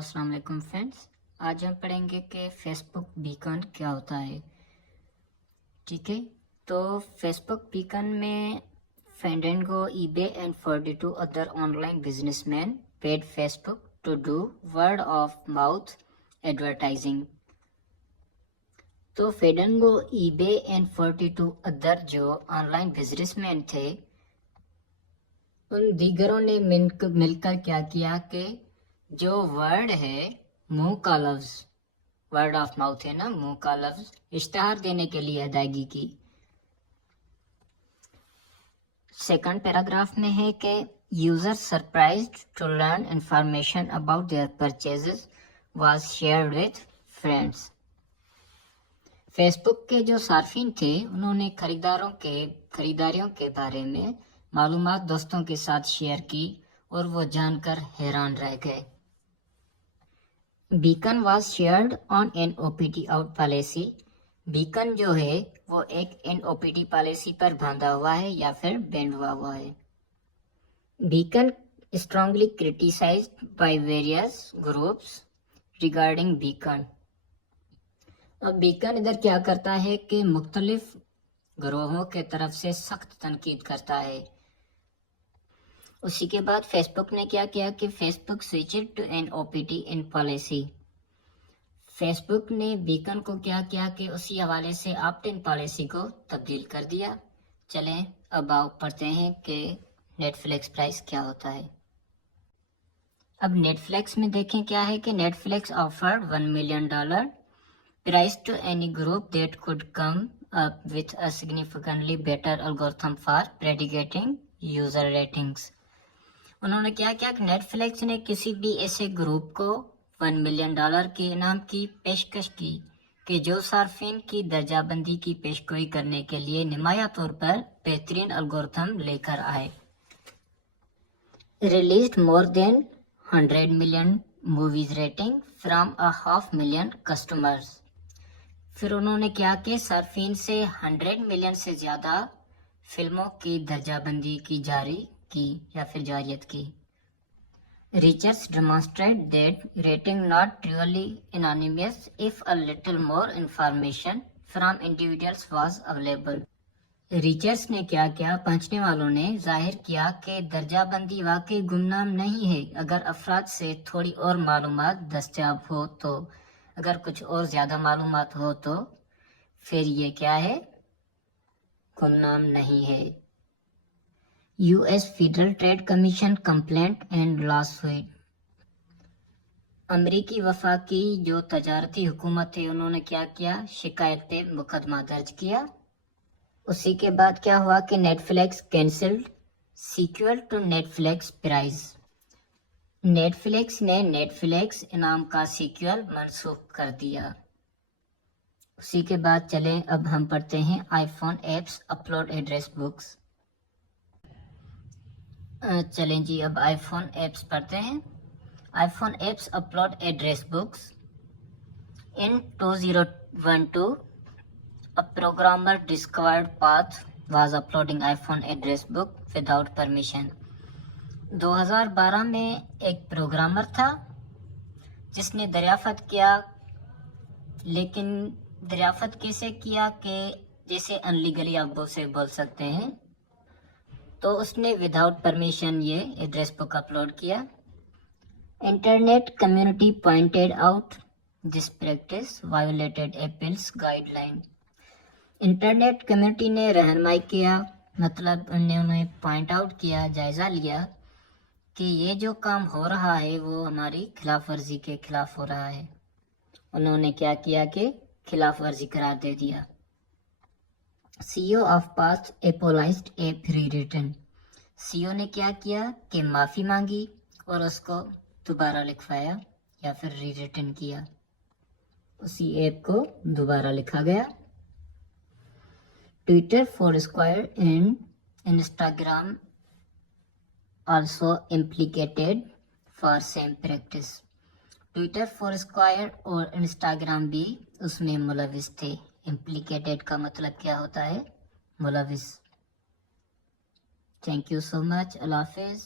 अस्सलाम वालेकुम फ्रेंड्स। आज हम पढ़ेंगे कि फेसबुक बीकन क्या होता है। ठीक है, तो फेसबुक बीकन में Fandango, eBay and 42 other online businessmen paid Facebook to do word of mouth advertising। तो Fandango, eBay and 42 अदर जो ऑनलाइन बिजनेसमैन थे, उन दीगरों ने मिलकर क्या किया कि जो वर्ड है, मुंह का लफ्ज, वर्ड ऑफ माउथ है ना, मुंह का लफ्ज, इश्तहार देने के लिए अदायगी की। सेकंड पैराग्राफ में है कि user surprised to learn information about their purchases was shared with friends. Facebook के जो सार्फिन थे, उन्होंने खरीदारियों के बारे में मालूमात दोस्तों के साथ शेयर की और वो जानकर हैरान रह गए। Beacon was shared on an OPT out policy. Beacon जो है वो एक NOPT पॉलिसी पर बांधा हुआ है या फिर बैंड हुआ है। Beacon strongly criticised by various groups regarding beacon. अब बीकन इधर क्या करता है कि मुख्तलिफ ग्रोहों के तरफ से सख्त तनकीद करता है। उसी के बाद फेसबुक ने क्या किया कि Facebook switched to NOPT in policy. Facebook ने बीकन को क्या किया कि उसी हवाले से ऑप्ट इन पॉलिसी को तब्दील कर दिया। चलें अब आओ पढ़ते हैं कि नेटफ्लिक्स प्राइस क्या होता है। अब नेटफ्लिक्स में देखें क्या है कि Netflix offered $1 million prize to any group that could come up with a significantly better algorithm for predicting user ratings. उन्होंने क्या किया कि नेटफ्लिक्स ने किसी भी ऐसे ग्रुप को $1 million के इनाम की पेशकश की कि जो सार्फिन की दर्जाबंदी की पेशगोई करने के लिए नुमाया तौर पर बेहतरीन एल्गोरिथम लेकर आए। Released more than 100 million movies rating from 500,000 customers. फिर उन्होंने क्या कि सार्फिन से 100 million से ज्यादा फिल्मों की दर्जाबंदी की जारियत की। Research demonstrate that rating not truly anonymous if a little more information from individuals was available। Research ने क्या किया, पहुंचने वालों ने जाहिर किया कि दर्जाबंदी वाकई गुमनाम नहीं है अगर अफराद से थोड़ी और मालूमात दस्तयाब हो तो। अगर कुछ और ज्यादा मालूमात हो तो फिर ये क्या है, गुमनाम नहीं है। US federal trade commission complaint and lawsuit. अमरीकी वफाकी जो तजारती हुकूमत है, उन्होंने क्या किया, शिकायत पे मुकदमा दर्ज किया। उसी के बाद क्या हुआ कि Netflix cancelled sequel to Netflix prize. Netflix ने नेटफ्लिक्स इनाम का सीक्वल मनसूख कर दिया। उसी के बाद चलें अब हम पढ़ते हैं iPhone apps upload address books. चलें जी अब आईफोन एप्स पढ़ते हैं। IPhone apps upload address books. In 2012 a programmer discovered path was uploading iPhone address book without permission। 2012 में एक प्रोग्रामर था जिसने दरियाफ्त किया, लेकिन दरियाफ्त कैसे किया कि जैसे अनलीगली आप उसे बोल सकते हैं, तो उसने विदाउट परमिशन ये एड्रेस बुक अपलोड किया। Internet community pointed out this practice violated apples guideline. Internet community ने रहनुमाई किया, मतलब उन्हें पॉइंट आउट किया, जायज़ा लिया कि ये जो काम हो रहा है वो हमारी खिलाफ वर्जी के खिलाफ हो रहा है। उन्होंने क्या किया कि खिलाफ वर्जी करार दे दिया। CEO of Path apologized app rewritten. CEO ने क्या किया कि माफ़ी मांगी और उसको दोबारा लिखवाया या फिर रीरिटन किया। उसी ऐप को दोबारा लिखा गया। Twitter, Foursquare and Instagram also implicated for same practice. Twitter, Foursquare और इंस्टाग्राम भी उसमें मुलविस थे। इम्प्लीकेटेड का मतलब क्या होता है, मुलविस। Thank you so much. अल्लाह हाफिज़।